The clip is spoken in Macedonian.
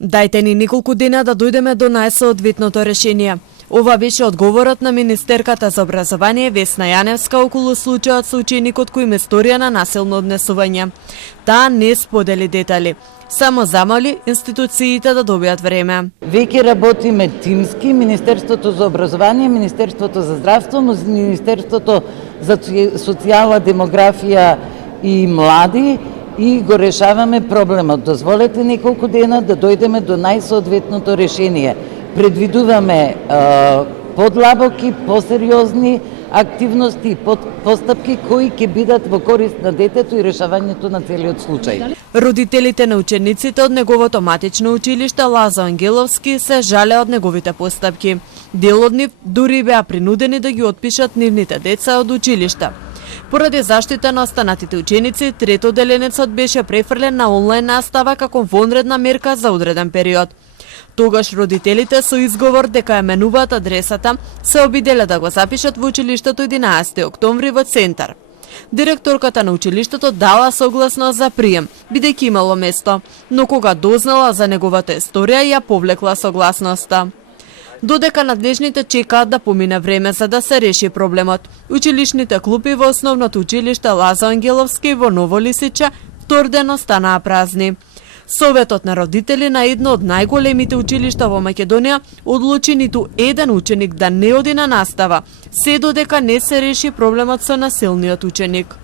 Дајте ни неколку дена да дојдеме до најсоодветното решение. Ова беше одговорот на министерката за образование Весна Јаневска околу случајот со ученикот кој има историја на насилно однесување. Таа не сподели детали, само замоли институциите да добијат време. Веќе работиме тимски, Министерството за образование, Министерството за здравство, Министерството за социјална демографија и млади и го решаваме проблемот. Дозволете неколку дена да дојдеме до најсоодветното решение. Предвидуваме подлабоки, посериозни активности и постапки кои ќе бидат во корист на детето и решавањето на целиот случај. Родителите на учениците од неговото матично училиште Лазо Ангеловски се жале од неговите постапки. Дел од нив дури беа принудени да ги отпишат нивните деца од училишта. Поради заштита на останатите ученици, третоделенецот беше префрлен на онлайн настава како вонредна мерка за одреден период. Тогаш родителите со изговор дека ја менуваат адресата се обиделе да го запишат во училиштето 11 октомври во центар. Директорката на училиштето дала согласност за прием, бидејќи имало место, но кога дознала за неговата историја ја повлекла согласноста. Додека надлежните чекаат да помине време за да се реши проблемот, училишните клупи во основното училиште Лазо Ангеловски во Ново Лисиче вторден останаа празни. Советот на родители на едно од најголемите училишта во Македонија одлучи ниту еден ученик да не оди на настава, се додека не се реши проблемот со насилниот ученик.